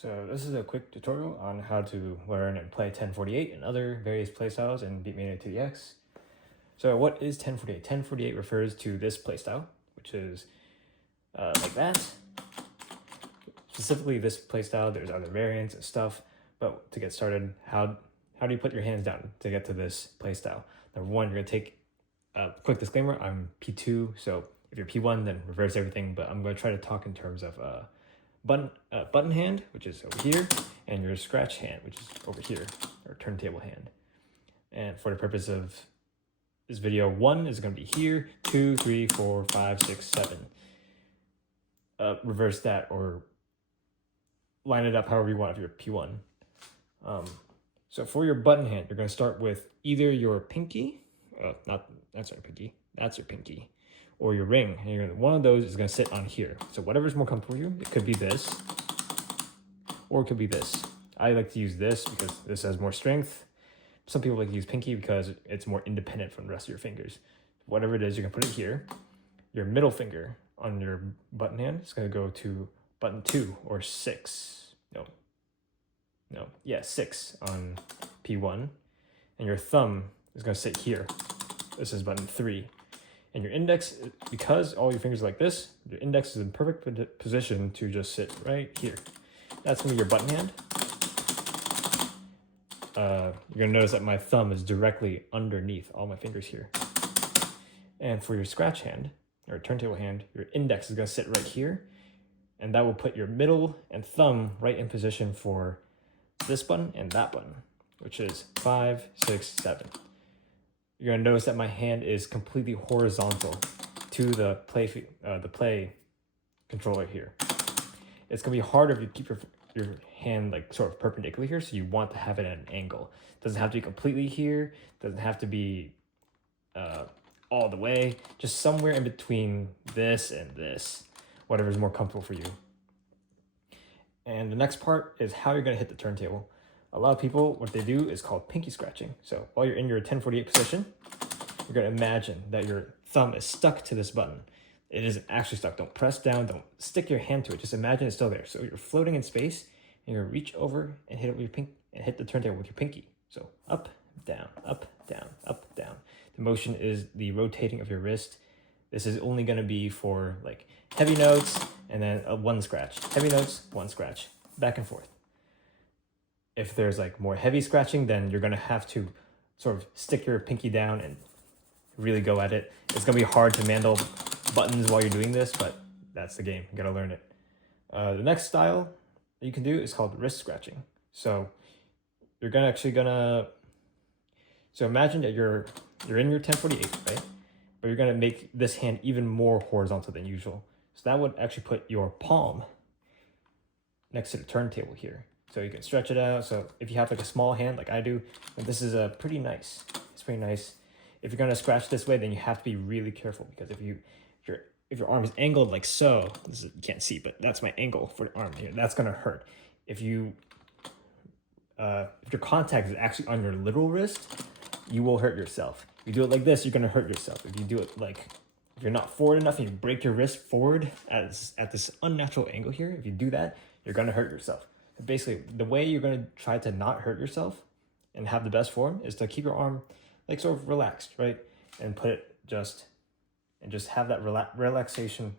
So this is a quick tutorial on how to learn and play 1048 and other various playstyles in beatmania IIDX. So what is 1048? 1048 refers to this playstyle, which is like that. Specifically this playstyle, there's other variants and stuff, but to get started, how do you put your hands down to get to this playstyle? Number one, you're gonna take a quick disclaimer, I'm P2, so if you're P1, then reverse everything, but I'm gonna try to talk in terms of button hand, which is over here, and your scratch hand, which is over here, or turntable hand. And for the purpose of this video, 1 is going to be here, 2, 3, 4, 5, 6, 7. Reverse that or line it up however you want if you're P1. So for your button hand, you're going to start with either your pinky, that's your pinky, or your ring. And one of those is going to sit on here. So whatever's more comfortable for you, it could be this, or it could be this. I like to use this because this has more strength. Some people like to use pinky because it's more independent from the rest of your fingers. Whatever it is, you can put it here. Your middle finger on your button hand is going to go to button 2 or 6. Yeah, 6 on P1. And your thumb is going to sit here. This is button 3. And your index, because all your fingers are like this, your index is in perfect position to just sit right here. That's going to be your button hand. You're going to notice that my thumb is directly underneath all my fingers here. And for your scratch hand, or turntable hand, your index is going to sit right here. And that will put your middle and thumb right in position for this button and that button, which is 5, 6, 7. You're going to notice that my hand is completely horizontal to the play controller here. It's going to be harder if you keep your hand like sort of perpendicular here, so you want to have it at an angle. It doesn't have to be completely here, doesn't have to be all the way, just somewhere in between this and this, whatever is more comfortable for you. And the next part is how you're going to hit the turntable. A lot of people, what they do is called pinky scratching. So while you're in your 1048 position, you're going to imagine that your thumb is stuck to this button. It isn't actually stuck. Don't press down. Don't stick your hand to it. Just imagine it's still there. So you're floating in space, and you're going to reach over and hit it with your and hit the turntable with your pinky. So up, down, up, down, up, down. The motion is the rotating of your wrist. This is only going to be for like heavy notes and then one scratch. Heavy notes, one scratch, back and forth. If there's like more heavy scratching, then you're going to have to sort of stick your pinky down and really go at it. It's going to be hard to handle buttons while you're doing this, but that's the game. You got to learn it. The next style that you can do is called wrist scratching. So you're so imagine that you're in your 1048, right? But you're going to make this hand even more horizontal than usual. So that would actually put your palm next to the turntable here. So you can stretch it out. So if you have like a small hand like I do, this is pretty nice. It's pretty nice. If you're going to scratch this way, then you have to be really careful, because if your arm is angled like so, you can't see, but that's my angle for the arm here. That's going to hurt. If your contact is actually on your literal wrist, you will hurt yourself. If you do it like this, you're going to hurt yourself. If you do it like, if you're not forward enough and you break your wrist forward at this unnatural angle here, if you do that, you're going to hurt yourself. Basically, the way you're going to try to not hurt yourself and have the best form is to keep your arm like sort of relaxed, right? And put it just have that relaxation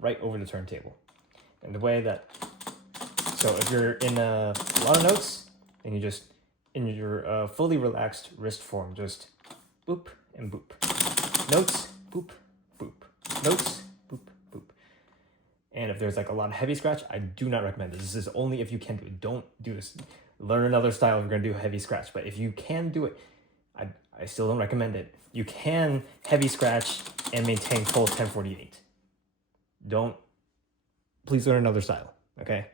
right over the turntable. And the way that, so if you're in a lot of notes, then you just, in your fully relaxed wrist form, just boop and boop. Notes, boop, boop. Notes, boop, boop. And if there's like a lot of heavy scratch, I do not recommend this. This is only if you can do it. Don't do this. Learn another style if you're going to do a heavy scratch. But if you can do it, I still don't recommend it. You can heavy scratch and maintain full 1048. Please learn another style, okay?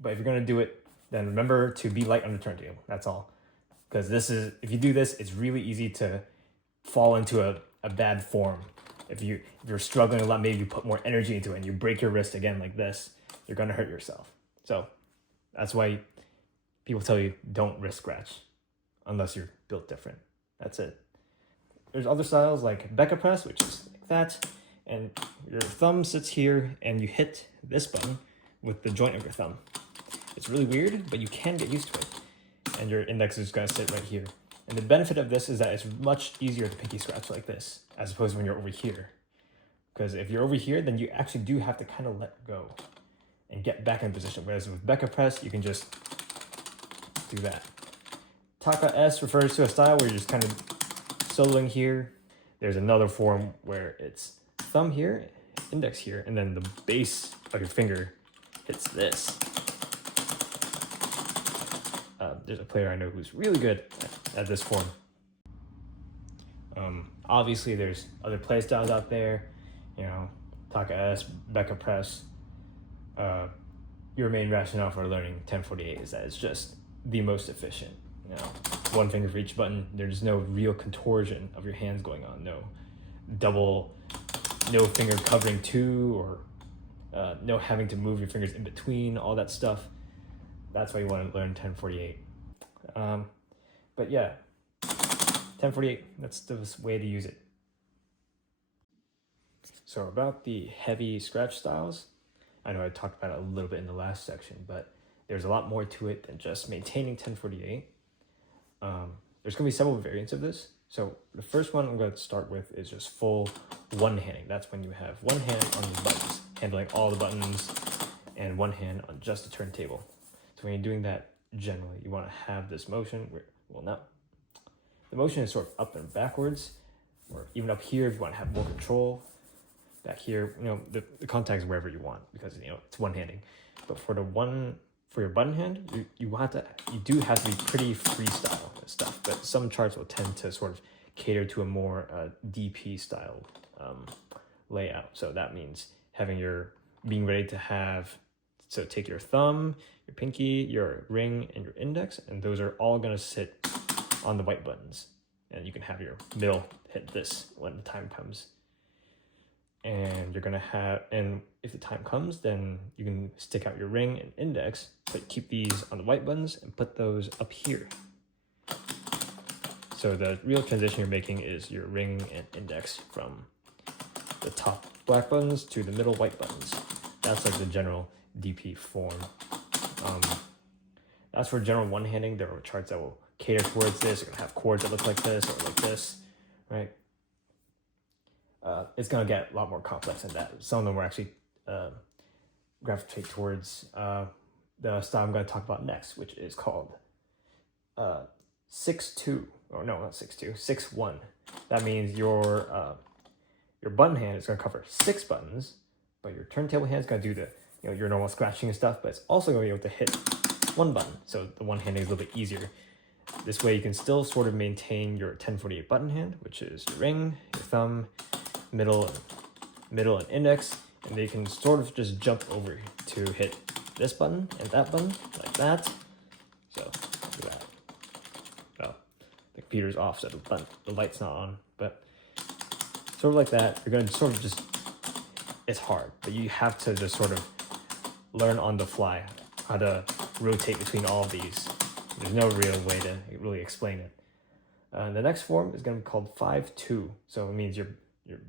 But if you're going to do it, then remember to be light on the turntable. That's all. Because if you do this, it's really easy to fall into a bad form. If you're struggling a lot, maybe you put more energy into it and you break your wrist again like this, you're going to hurt yourself. So that's why people tell you don't wrist scratch unless you're built different. That's it. There's other styles like Becca press, which is like that. And your thumb sits here and you hit this button with the joint of your thumb. It's really weird, but you can get used to it. And your index is gonna sit right here. And the benefit of this is that it's much easier to pinky scratch like this, as opposed to when you're over here. Because if you're over here, then you actually do have to kind of let go and get back in position. Whereas with Becca press, you can just do that. Taka S refers to a style where you're just kind of soloing here. There's another form where it's thumb here, index here, and then the base of your finger hits this. There's a player I know who's really good at this form. Obviously, there's other play styles out there, you know, Taka S, Becca press. Your main rationale for learning 1048 is that it's just the most efficient. You know, one finger for each button. There's no real contortion of your hands going on. No finger covering two, or no having to move your fingers in between. All that stuff. That's why you want to learn 1048. But yeah, 1048. That's the way to use it. So about the heavy scratch styles, I know I talked about it a little bit in the last section, but there's a lot more to it than just maintaining 1048. There's going to be several variants of this. So the first one I'm going to start with is just full one-handing. That's when you have one hand on the buttons, handling all the buttons, and one hand on just the turntable. So when you're doing that, generally, you want to have this motion where, well, no. The motion is sort of up and backwards, or even up here if you want to have more control. Back here, you know, the contact is wherever you want because, you know, it's one-handing. But for your button hand, you do have to be pretty freestyle and stuff. But some charts will tend to sort of cater to a more DP style layout. So that means being ready to have. So take your thumb, your pinky, your ring, and your index, and those are all gonna sit on the white buttons. And you can have your middle hit this when the time comes. And and if the time comes, then you can stick out your ring and index, but keep these on the white buttons and put those up here. So the real transition you're making is your ring and index from the top black buttons to the middle white buttons. That's like the general DP form. As for general one-handing, there are charts that will cater towards this. You're gonna have chords that look like this or like this, right? It's gonna get a lot more complex than that. Some of them will actually gravitate towards the style I'm gonna talk about next, which is called 6-2, or no, not 6-2, 6-1. That means your button hand is gonna cover 6 buttons, but your turntable hand is gonna do your normal scratching and stuff, but it's also gonna be able to hit 1 button. So the one handing is a little bit easier. This way you can still sort of maintain your 1048 button hand, which is your ring, your thumb, middle and index, and they can sort of just jump over to hit this button and that button like that. So look at that. Well, the computer's off, so the light's not on, but sort of like that. You're gonna sort of just, it's hard, but you have to just sort of learn on the fly how to rotate between all of these. There's no real way to really explain it. The next form is going to be called 5-2. So it means your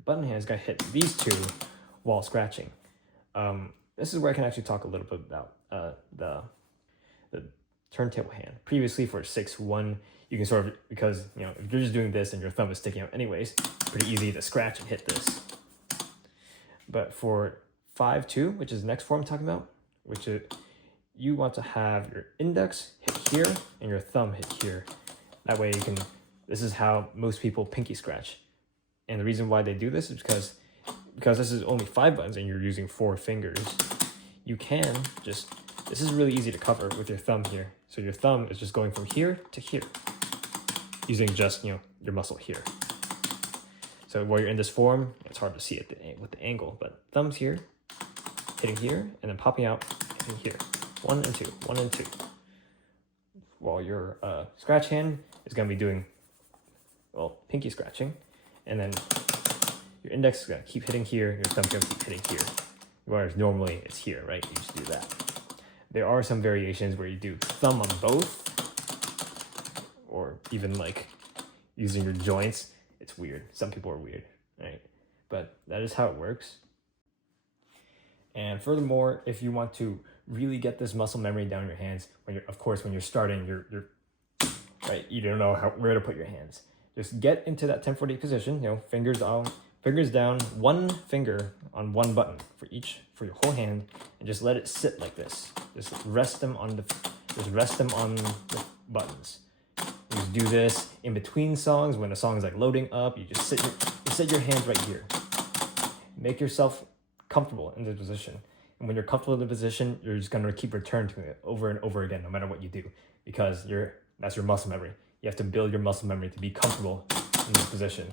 button hand is going to hit these two while scratching. This is where I can actually talk a little bit about the turntable hand. Previously for 6-1, you can sort of, because if you're just doing this and your thumb is sticking out anyways, pretty easy to scratch and hit this. But for 5-2, which is the next form I'm talking about, which is you want to have your index hit here and your thumb hit here. That way this is how most people pinky scratch. And the reason why they do this is because this is only 5 buttons and you're using 4 fingers. This is really easy to cover with your thumb here. So your thumb is just going from here to here, using just, your muscle here. So while you're in this form, it's hard to see it with the angle, but thumb's here, hitting here, and then popping out, hitting here. 1 and 2, 1 and 2. While your scratch hand is going to be doing, pinky scratching, and then your index is going to keep hitting here, your thumb's going to keep hitting here. Whereas normally it's here, right? You just do that. There are some variations where you do thumb on both, or even like using your joints. It's weird. Some people are weird, right? But that is how it works. And furthermore, if you want to really get this muscle memory down in your hands, when you're starting, you're right, you don't know where to put your hands. Just get into that 10-4-8 position, fingers down, one finger on one button for your whole hand, and just let it sit like this. Just rest them on the buttons. You just do this in between songs when the song is like loading up. You just sit your hands right here. Make yourself comfortable in this position. And when you're comfortable in the position, you're just gonna keep returning to it over and over again, no matter what you do, because that's your muscle memory. You have to build your muscle memory to be comfortable in this position.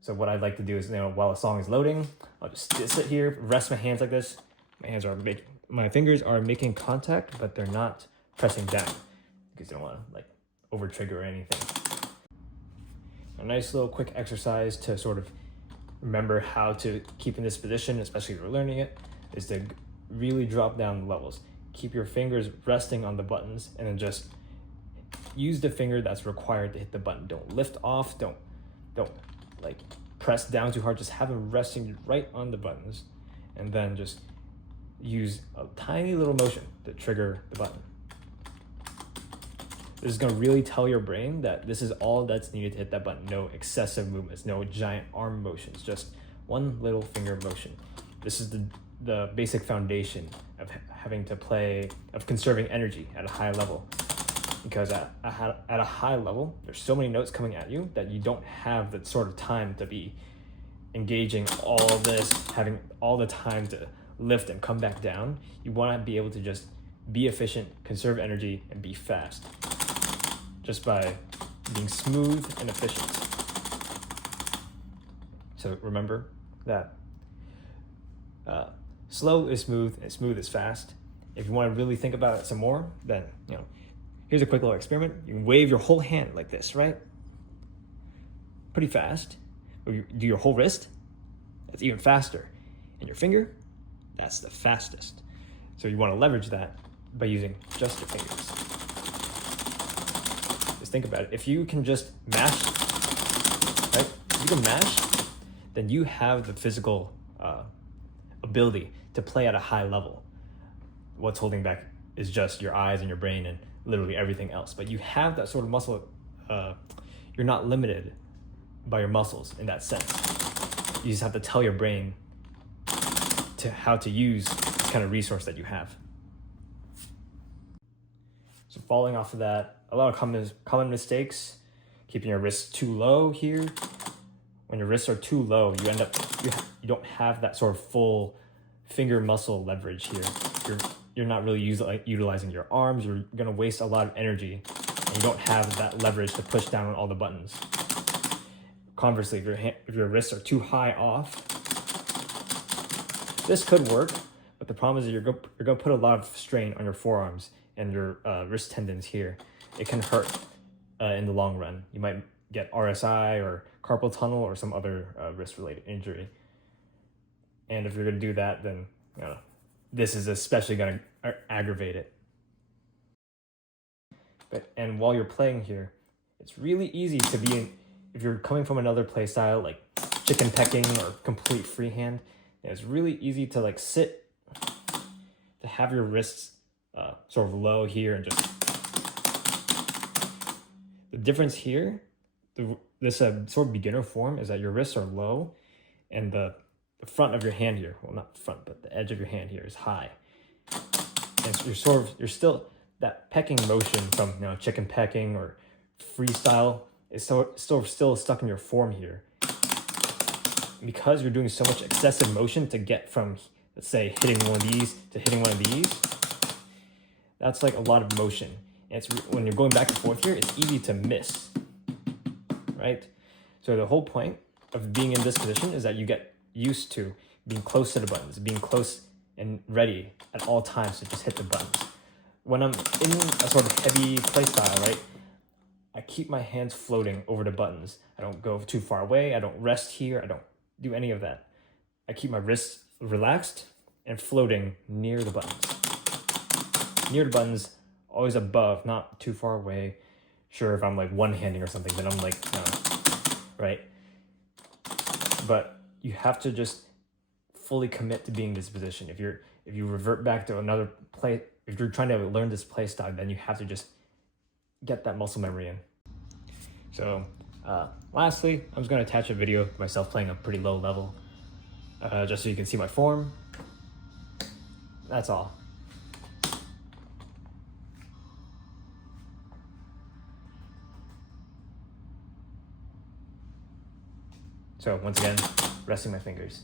So what I'd like to do is, while a song is loading, I'll just sit here, rest my hands like this. My fingers are making contact, but they're not pressing down because you don't want to over trigger or anything. A nice little quick exercise to sort of remember how to keep in this position, especially if you're learning it, is to really drop down the levels. Keep your fingers resting on the buttons, and then just use the finger that's required to hit the button. Don't lift off, don't press down too hard, just have them resting right on the buttons, and then just use a tiny little motion to trigger the button. This is gonna really tell your brain that this is all that's needed to hit that button. No excessive movements, no giant arm motions, just one little finger motion. This is the basic foundation of conserving energy at a high level. Because at a high level, there's so many notes coming at you that you don't have the sort of time to be engaging all this, having all the time to lift and come back down. You want to be able to just be efficient, conserve energy, and be fast, just by being smooth and efficient. So remember that slow is smooth and smooth is fast. If you want to really think about it some more, then here's a quick little experiment. You can wave your whole hand like this, right? Pretty fast. Or you do your whole wrist, that's even faster. And your finger, that's the fastest. So you want to leverage that by using just your fingers. Just think about it. If you can just mash, right? If you can mash, then you have the physical ability to play at a high level. What's holding back is just your eyes and your brain and literally everything else. But you have that sort of muscle, you're not limited by your muscles in that sense. You just have to tell your brain how to use this kind of resource that you have. So falling off of that, a lot of common mistakes, keeping your wrists too low here. When your wrists are too low, you don't have that sort of full finger muscle leverage here. You're not really utilizing your arms. You're gonna waste a lot of energy, and you don't have that leverage to push down on all the buttons. Conversely, if your wrists are too high off, this could work, but the problem is that you're gonna put a lot of strain on your forearms and your wrist tendons here. It can hurt in the long run. You might get RSI or carpal tunnel or some other wrist-related injury. And if you're gonna do that, then this is especially gonna aggravate it. And while you're playing here, it's really easy to be if you're coming from another play style like chicken pecking or complete freehand, it's really easy to sit, to have your wrists sort of low here, and just the difference here, this sort of beginner form is that your wrists are low and the front of your hand here, well, not front, but the edge of your hand here is high. And so you're still, that pecking motion from chicken pecking or freestyle is still stuck in your form here. Because you're doing so much excessive motion to get from, let's say, hitting one of these to hitting one of these, that's like a lot of motion. And when you're going back and forth here, it's easy to miss, right? So the whole point of being in this position is that you get used to being close to the buttons, being close and ready at all times to just hit the buttons. When I'm in a sort of heavy play style, right, I keep my hands floating over the buttons. I don't go too far away. I don't rest here. I don't do any of that. I keep my wrists relaxed and floating near the buttons. Near the buttons, always above, not too far away. Sure, if I'm one-handing or something, then I'm no, right? But you have to just fully commit to being in this position. If if you revert back to another play, if you're trying to learn this play style, then you have to just get that muscle memory in. So lastly, I'm just going to attach a video of myself playing a pretty low level, just so you can see my form. That's all. So once again, resting my fingers.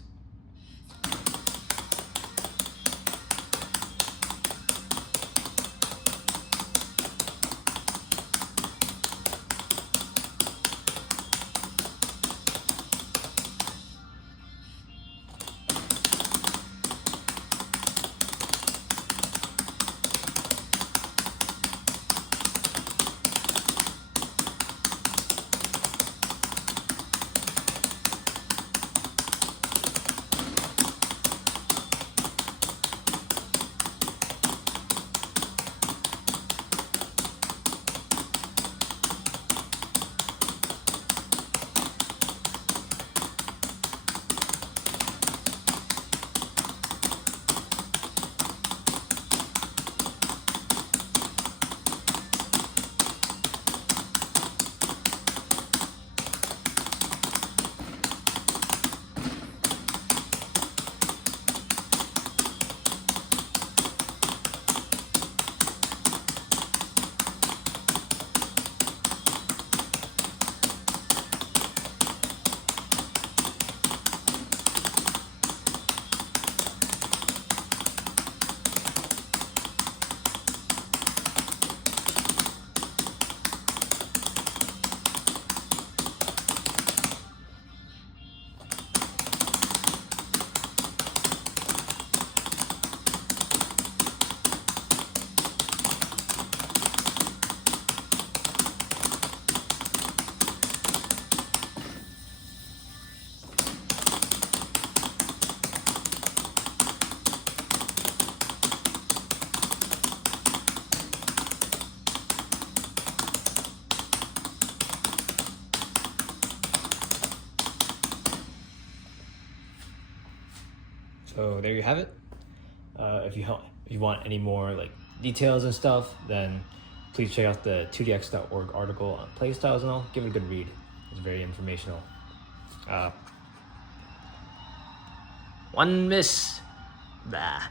So there you have it. If you want any more like details and stuff, then please check out the 2dx.org article on playstyles and all. Give it a good read. It's very informational. One miss. Bah.